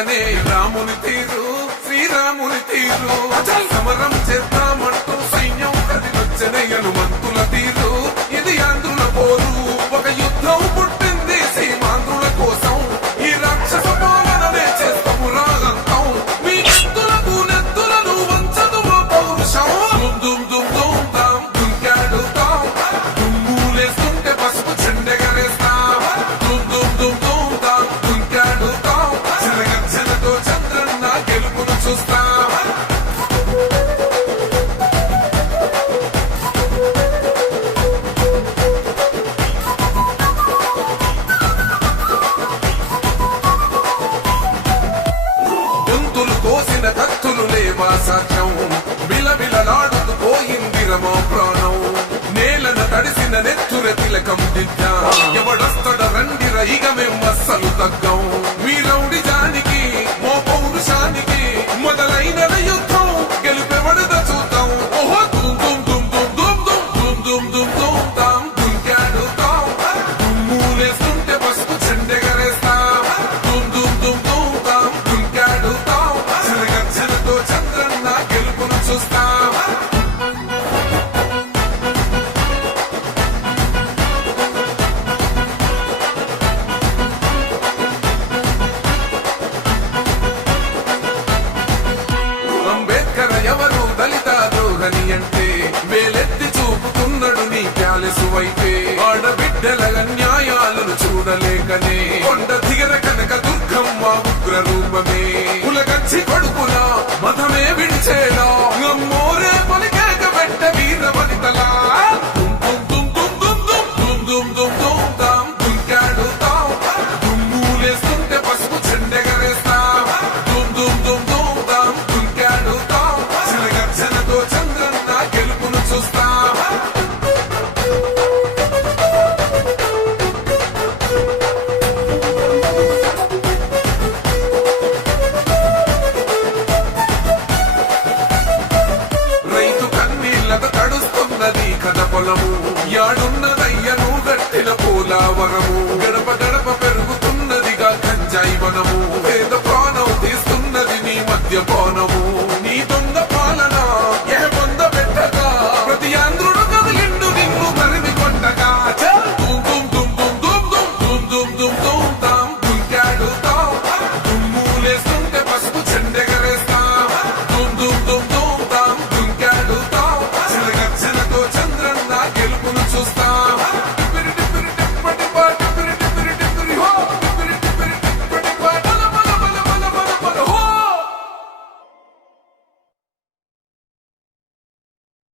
వచ్చనే రాముని తీరు శ్రీరాముని తీరు సమరం చేద్దామంటూ సైన్యం కదిలొచ్చనే హనుమంతుల తీరు ఇది ఆంధ్రుల పోరు ఒక యుద్ధం పుట్టింది సీమాంధ్రుల కోసం ఈ రాక్షస పాలననే చేస్తాము రాగంతం మీ నెత్తులకు నెత్తులను వంచదు మా పౌరుషం దుమ్ దుమ్ దుమ్ తాం దుంకాడుతాం దుమ్ములేస్తుంటే పసుపు చెండెగరేస్తాం దుమ్ దుమ్ దుమ్ దుమ్ తాం దుంకాడుతాం జనగర్జనతో చంద్రన్న గెలుపును చూస్తాం కోసిన కత్తులు లేవా సాక్ష్యం బిలబిలలాడుతూ పోయింది రమా ప్రాణం నేలన తడిసిన నెత్తుర తిలకం దిద్దా ఎవడొస్తడ రండిర ఇక మేం అస్సలు తగ్గం మీ రౌడి జానికి మో పౌరుషానికి మొదలైన యుద్ధం గెలుపెవడద చూద్దాం ఓహో దుమ్ దుమ్ దుమ్ దుమ్ దుమ్ దుమ్ దుమ్ దుమ్ దుమ్ దుమ్ తాం దుంకాడుతాం దుమ్ములేస్తుంటే పసుపు చెండెగరేస్తాం దుమ్ దుమ్ దుమ్ దుమ్ తాం దుంకాడుతాం జనగర్జనతో చంద్రన్న గెలుపును చూస్తాం అంబేద్కర్ ఎవరు దళిత ద్రోహని అంటే వేలెత్తి చూపుతున్నాడు నీ క్యాలెసు వైపే ఆడబిడ్డల న్యాయాలను చూడలేకనే కొండ దిగర కనక దుర్గమ్మ ఉగ్ర రూపమే కులగచ్చి కొడుకుల మతమే విడిచేలా అమ్మోరే పలికేక పెట్ట వీర వనితలా దుమ్ దుమ్ దుమ్ దుమ్ దుమ్ దుమ్ దుమ్ దుమ్ దుమ్ తాం దుంకాడుతాం దుమ్ములేస్తుంటే పసుపు చెండెగరేస్తాం దుమ్ దుమ్ దుమ్ దుమ్ తాం దుంకాడుతాం జనగర్జనతో చంద్రన్న గెలుపును చూస్తాం రైతు కన్నీళ్లతో తడుస్తున్నది కథ పొలము యాడున్నదయ్యను గట్టిన పోలావరము గడప గడప పెరుగుతున్నదిగా గంజాయి వనము